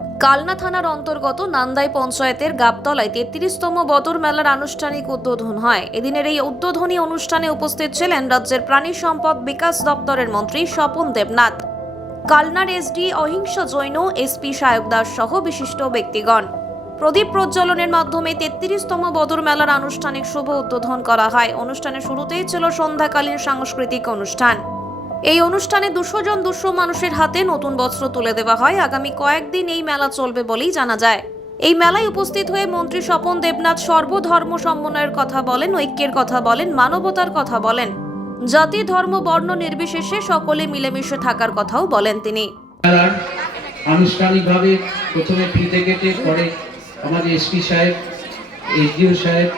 কালনা থানার অন্তর্গত নান্দাই পঞ্চায়েতের গাবতলায় তেত্রিশতম বদর মেলার আনুষ্ঠানিক উদ্বোধন হয়। এদিনের এই উদ্বোধনী অনুষ্ঠানে উপস্থিত ছিলেন রাজ্যের প্রাণী সম্পদ বিকাশ দপ্তরের মন্ত্রী স্বপন দেবনাথ। কালনার এসডি অহিংস জৈন, এসপি সায়ক দাস সহ বিশিষ্ট ব্যক্তিগণ। প্রদীপ প্রজ্বলনের মাধ্যমে তেত্রিশতম বদর মেলার আনুষ্ঠানিক শুভ উদ্বোধন করা হয়। অনুষ্ঠানের শুরুতেই ছিল সন্ধ্যাকালীন সাংস্কৃতিক অনুষ্ঠান। এই অনুষ্ঠানে দুশো জন দুশো মানুষের হাতে নতুন বস্ত্র তুলে দেওয়া হয়। আগামী কয়েকদিন এই মেলা চলবে বলেই জানা যায়। এই মেলায় উপস্থিত হয়ে মন্ত্রী স্বপন দেবনাথ সর্বধর্ম সমন্বয়ের কথা বলেন, ঐক্যের কথা বলেন, মানবতার কথা বলেন। জাতি, ধর্ম, বর্ণ নির্বিশেষে সকলে মিলেমিশে থাকার কথাও বলেন তিনি। আনুষ্ঠানিকভাবে প্রথমে ফিতে কেটে পরে আমাদের এসপি সাহেব, এসডিও সাহেব,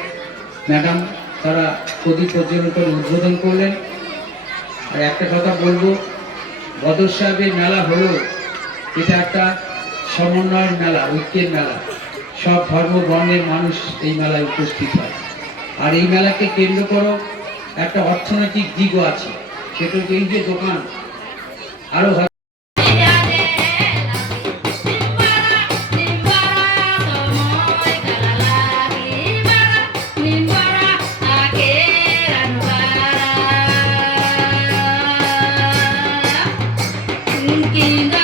ম্যাডাম তারা প্রদীপ করে উদ্বোধন করলেন। আর একটা কথা বলব, বদর সাহেবের মেলা হলো, এটা একটা সমন্বয়ের মেলা, ঐক্যের মেলা। সব ধর্ম বর্ণের মানুষ এই মেলায় উপস্থিত হয়। আর এই মেলাকে কেন্দ্র করো, একটা অর্থনৈতিক দিকও আছে। সেটা এই যে দোকান আরও Amen.